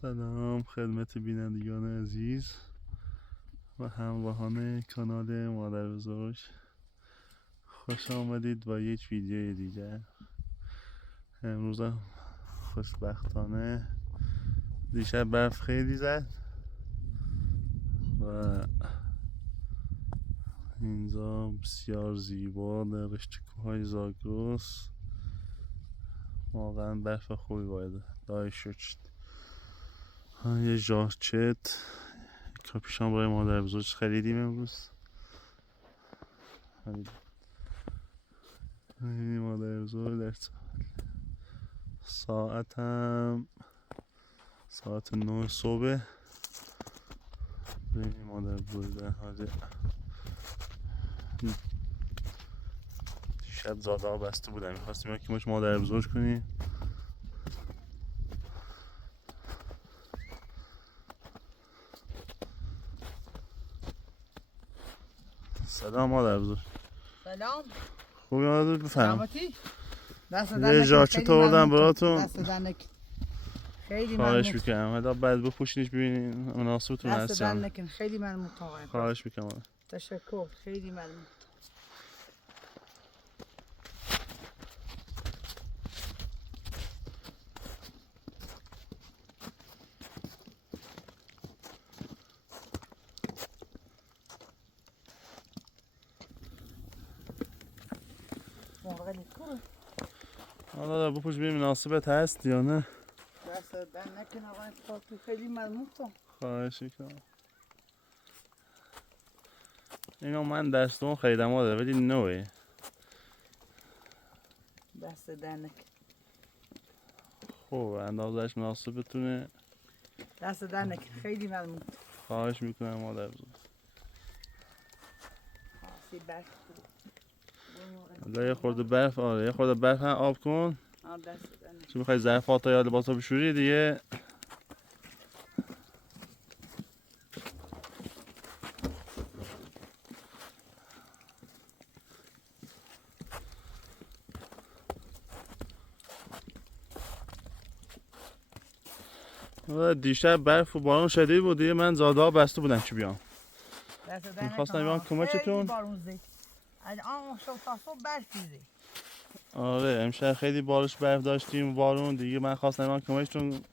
سلام خدمت بینندگان عزیز و همراهان کانال مادر بزرگ، خوش آمدید با یک ویدیو دیگر. امروز خوشبختانه دیشب برف خیلی زد و اینجا بسیار زیبا در رشته کوههای زاگرس واقعا برف خوبی باید داشت شد. یه ژاکت کاپیشان برای مادر بزرگ خریدیم امروز. مادر بزرگ در ساعت 9 صبح. ببینیم مادر بزرگ در حال دیشب زاده ها بسته بودن، میخواستیم که ماش مادر بزرگ کنیم. سلام مادر بزرگ. سلام. خوبی مادر بزرگ؟ بفرم. یه ژاکت آوردم براتون. دست دنک. خیلی خواهش میکنم. حالا بعد بپوشینش ببینین مناسبتون هست. دست دنک. خیلی ممنون. خواهش میکنم. تشکر. خیلی ممنون. حالا بپوش ببین مناسبت هست یا نه. دست دنک آقا خیلی ممنون. خواهش میکنم. اینو من دستون خریدم مادر ولی نوه. دست دنک. خب اندازش مناسبتونه. دست دنک. خیلی ممنون. خواهش میکنم مادر بزرگ. یه خورده برف، آره یه خورده برف هم آب کن. چون میخوای ظرفات یا لباسا بشوری دیگه. دیشب برف و باران شدید بود دیگه، من زاده ها بسته بودن که بیام. میخواستم بیام کمکتون. آره امشب خیلی بارش برف داشتیم بارون دیگه، من خواستم بیام کمکتون.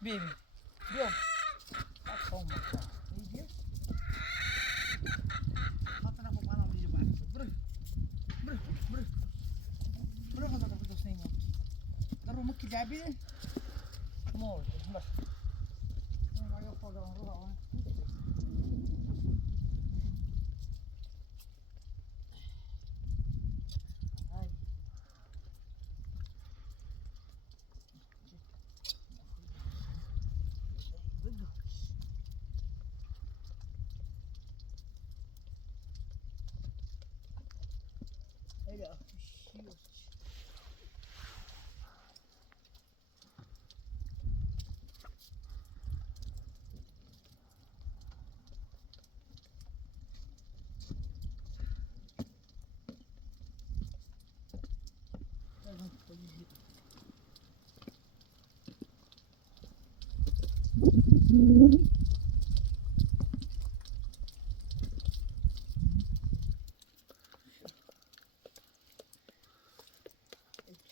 Baby, bro. Oh my God. Jabi, come on, bas. Vai foda on rola. Ai. Hele pişiyor.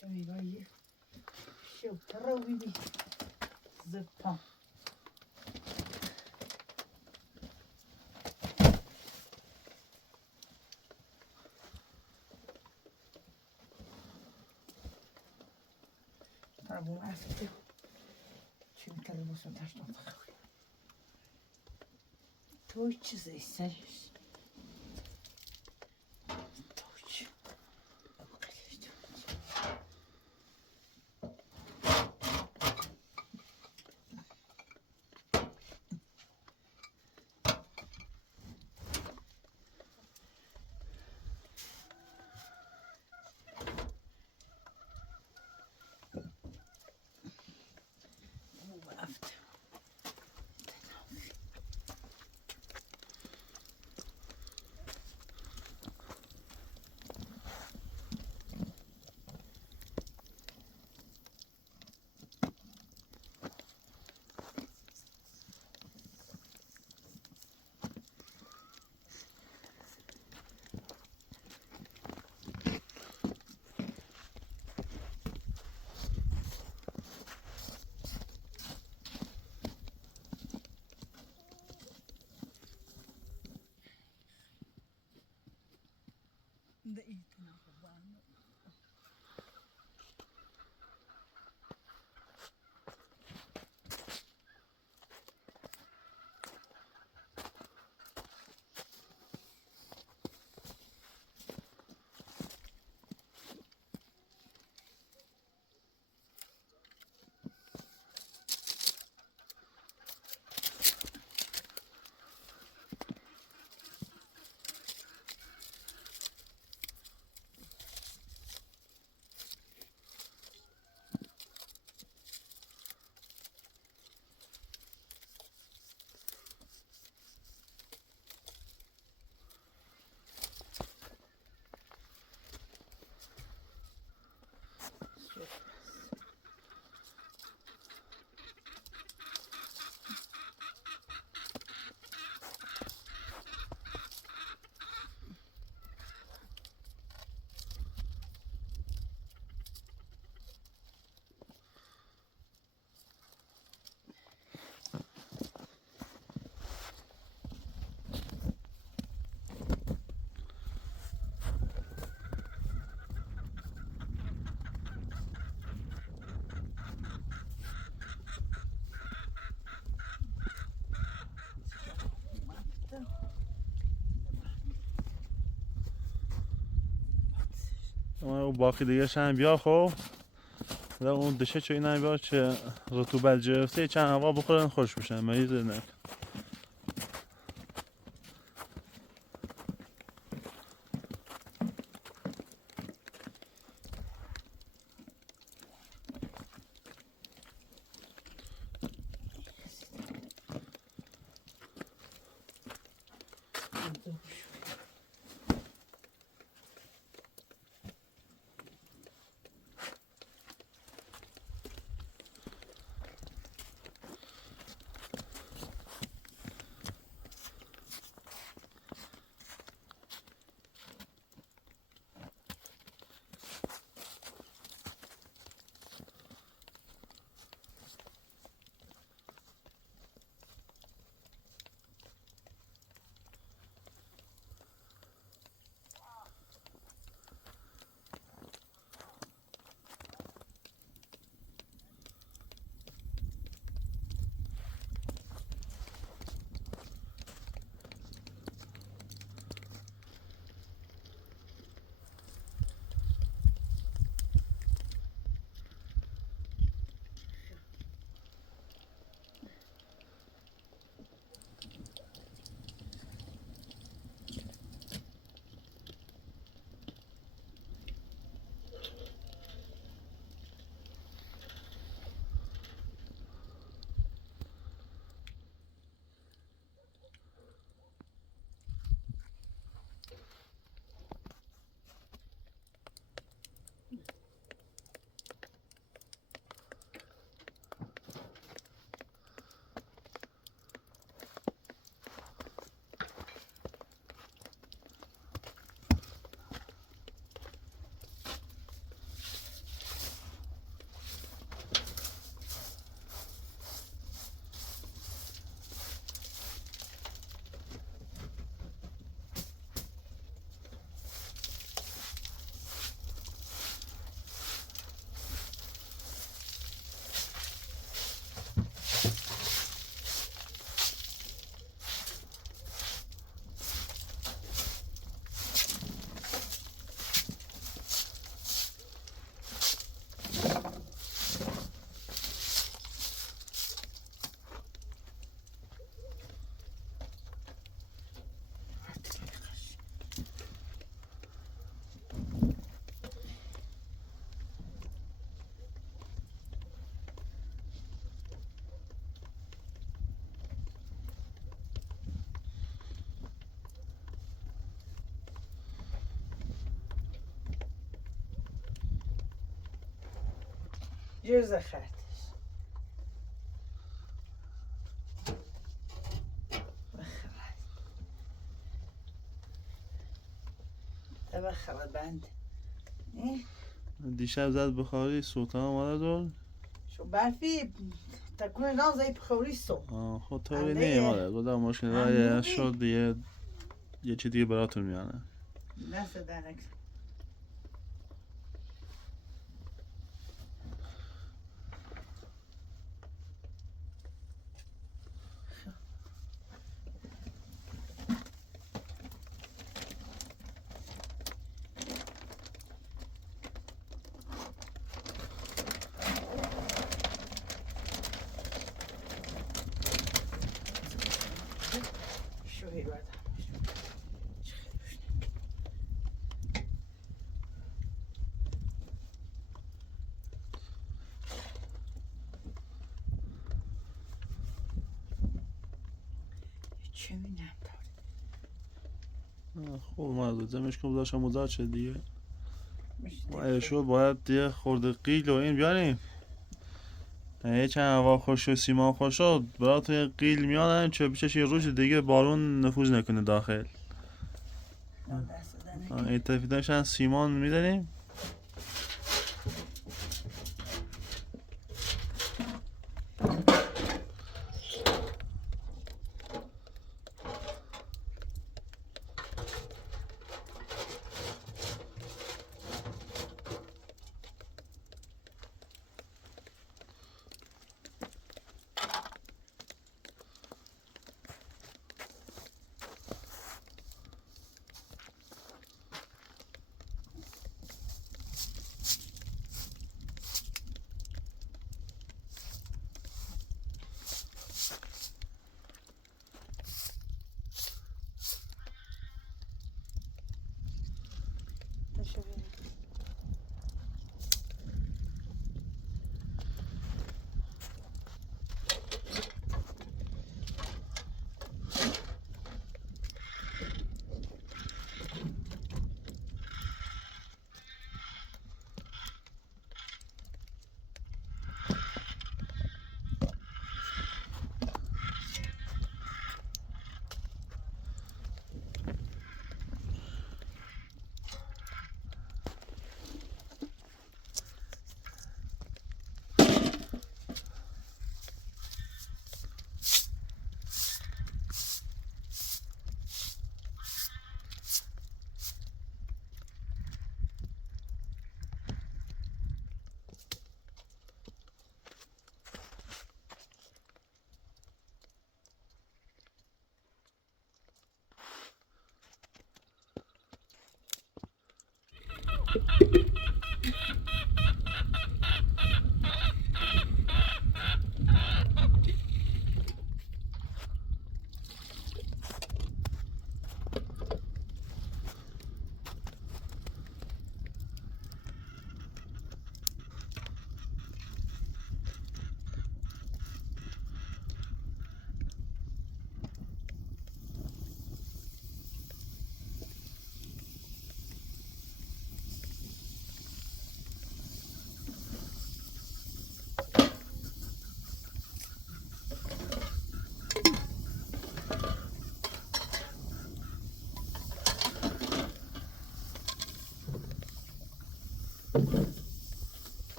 Çayı şu tarafı bir zıppa. Bu after çünkü televizyon taştan bakıyor. Toyçu zeyser. Toyçu. Bu after. ده iyi tarafı var mı? اون باقی دیگه هم بیا خب و اون دشه چه اینا بیا که رطوبت گرفته چند هوا بخورن خوش بشن مریض نه جز خرتش بخرد بند دیشب زد بخاری سلطان آمده دول شو برفی تکون نام زی بخوری سو خود طوری نیمده گفتم مشکل رای شد دیگه یه چی دیگه براتون میانه نسه دنک شو هی باید چه مینم خوب اومد زمش که داشتم مزاد شد دیگه ما داره شد باید دیگه خورده قیل و این بیاریم یه چند هوا خوش و سیمان خوش شد براتون قیل میانن چه پیشش یه روز دیگه بارون نفوذ نکنه داخل دست دنک این تفیدنشن سیمان میدنیم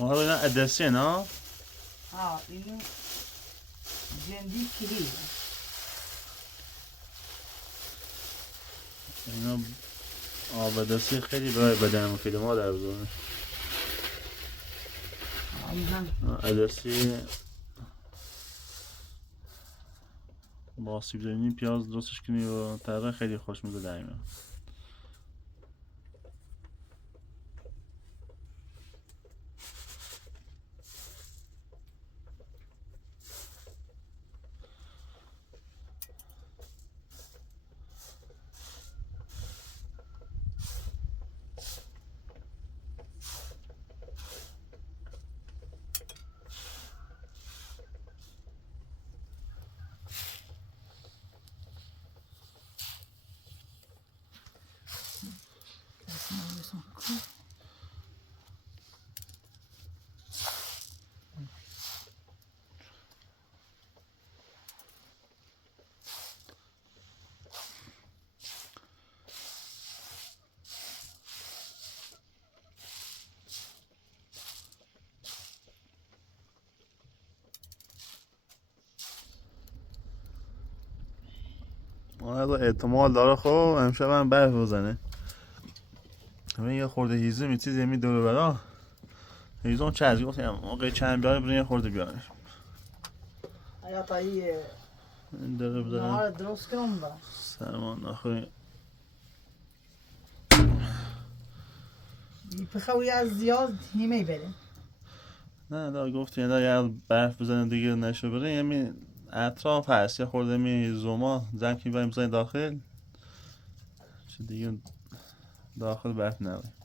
حالا اینا عدسیه نه؟ ها اینو جندی کلی اینا عدسی خیلی برای بدن مفیده ما در بزرگه. عدسی با سیب زمینی پیاز درستش کنی و تقریبا خیلی خوش میزه در میاد. احتمال داره خب امشب هم برف بزنه. همین یه خورده هیزه میتیز یمی دور برا هیزون چرزی گفتیم موقع چند بیاره برین یه خورده بیاره ایا تایی این داره بزنم نهار درست کنم با سرمان نخوری بخوایی از زیاد نیمه بریم نه دا گفتی یه برف بزنه دیگه نشه بره یمی اطراف هست یه خورده می زوما زنکی باید بزنی داخل چه دیگه داخل برف نباید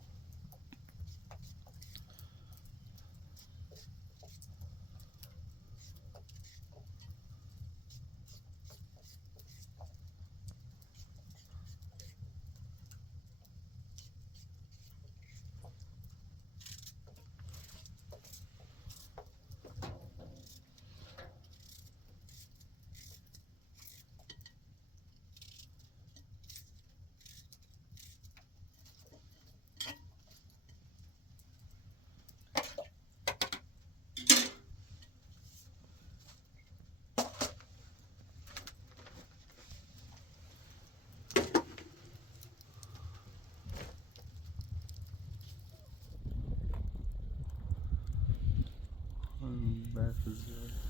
برف زیاد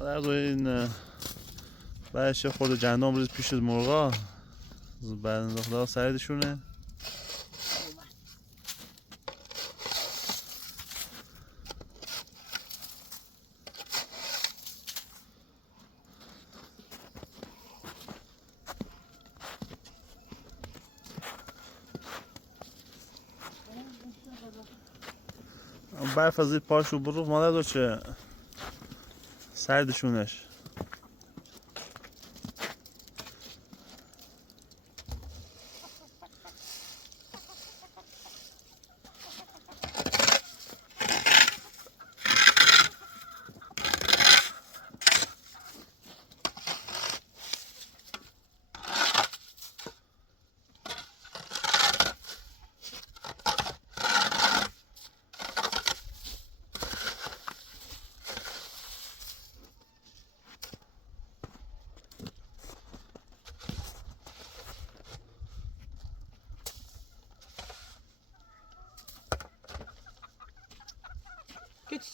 در روی این بعدش یه خورده جندام ریز پیش از مرغا بعد انداخته سردشونه. برف از زیر پاشو برو مادر دو چه سردشونش. Git.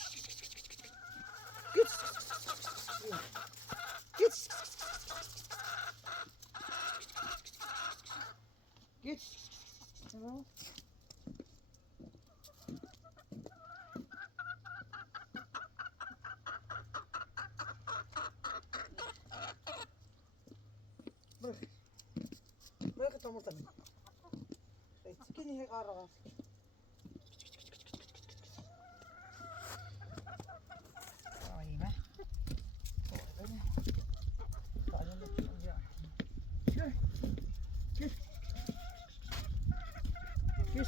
Git. Git. Git. Ja. Bırak. Bırak tam ortada. Sikini hek arağa. Ay be. Gel. Gel. Gel.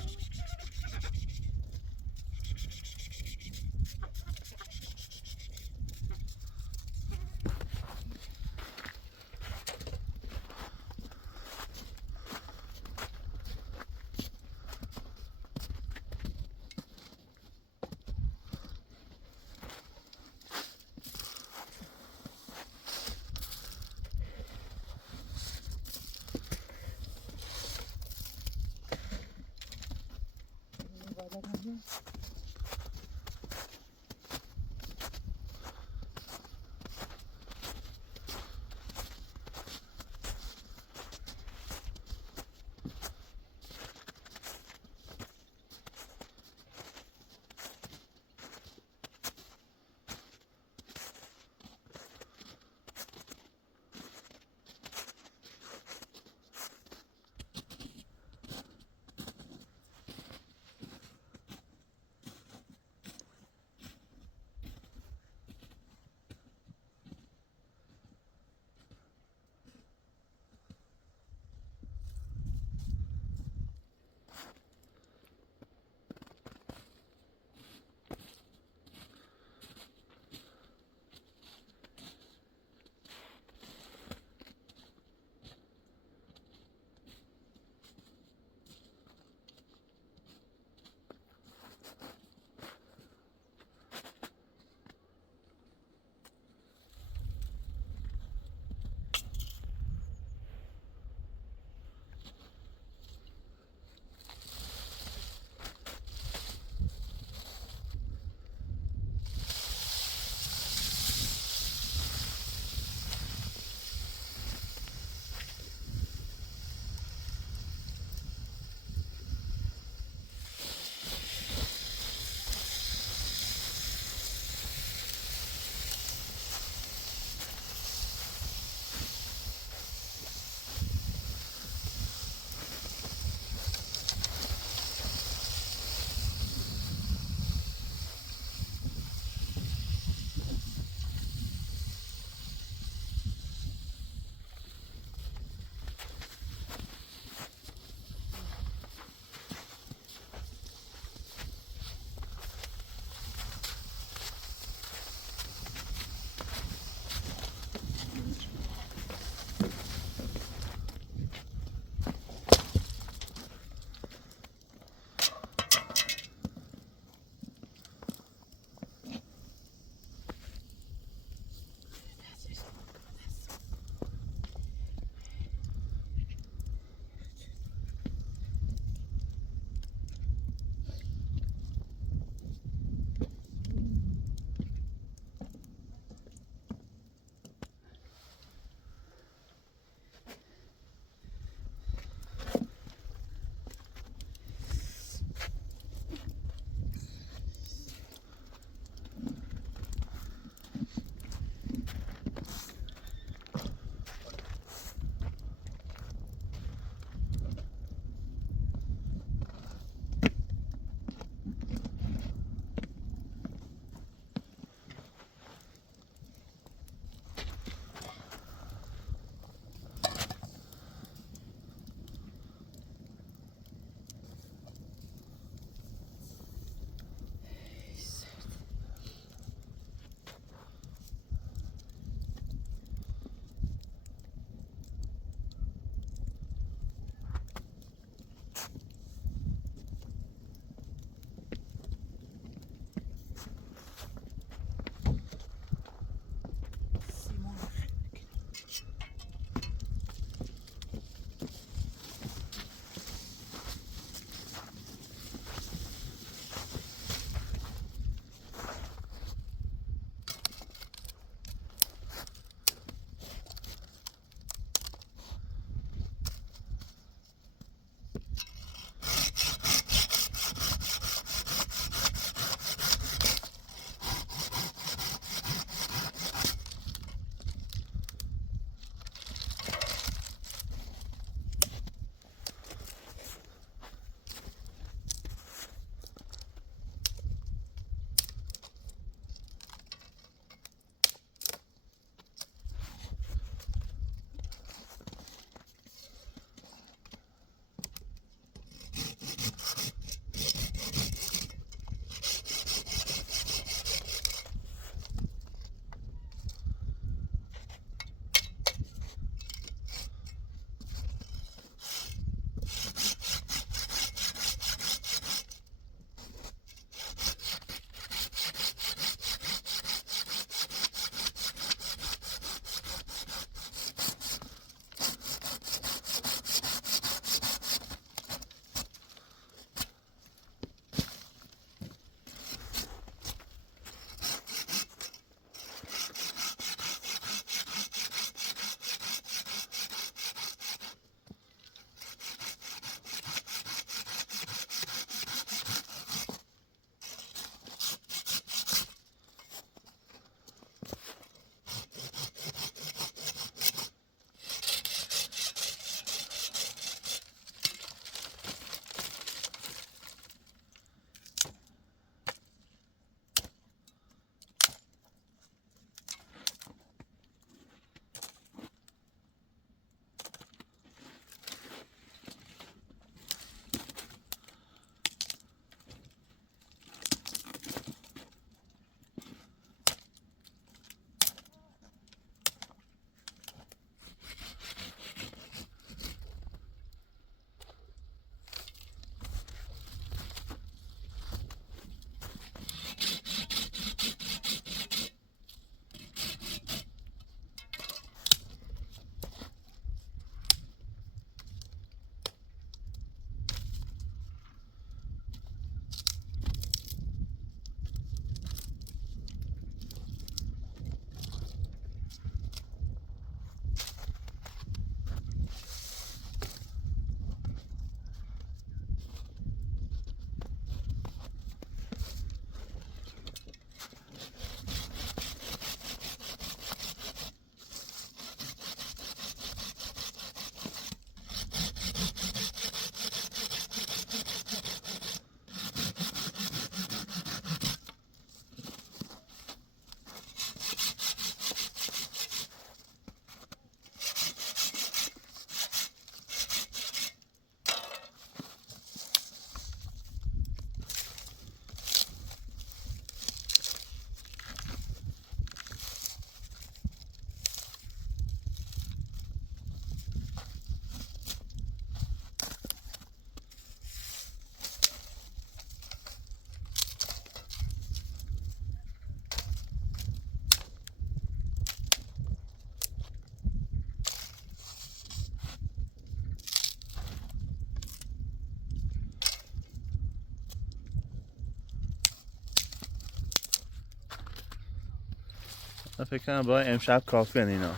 من فکر کنم برای امشب کافی اینا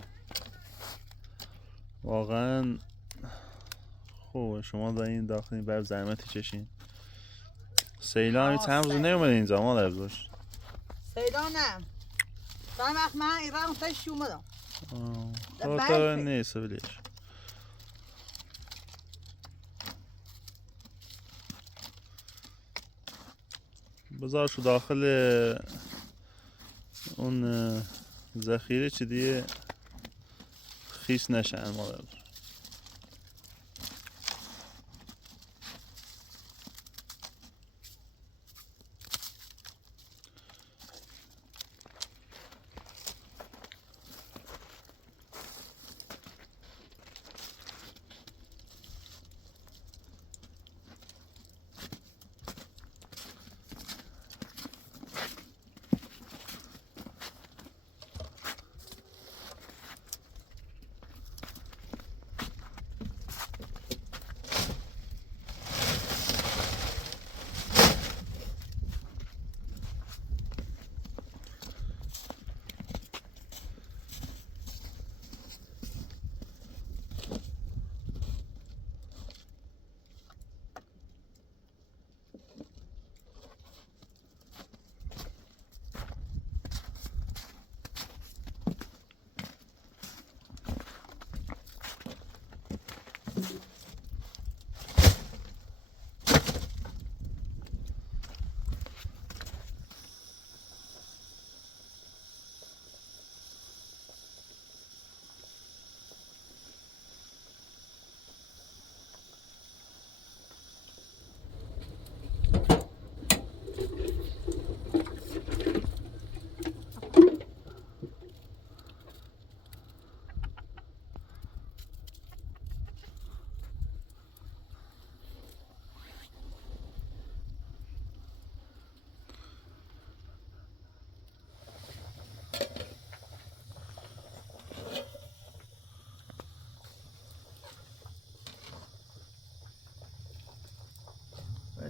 واقعا. خوبه شما دارین داخل بر زحمتی چشین. سیلان چند روز نیومده اینجا ما در روز. سیلان نه. چند وقت من ایران تاش اومدم. خاطر نیست ولیش. بذارشو داخل اون ذخیره چی دیگه خیس نشن مادر.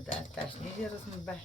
ده تشنیجی رسم به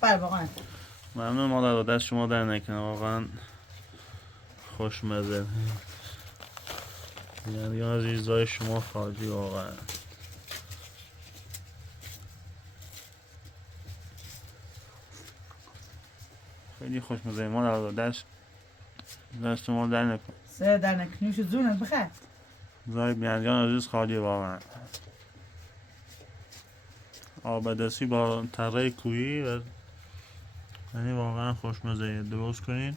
بله واقعا. ممنون مادر، دست شما در نکنه، واقعا خوشمزه. یعنی از ریزای شما خالی واقعا. خیلی خوشمزه مادر، دست شما در نکنه. سه در نکنیش زونه بخیر. زای بیانجان عزیز خالی واقعا. آبدستی با تره کویی و یعنی واقعا خوشمزه. درست کنین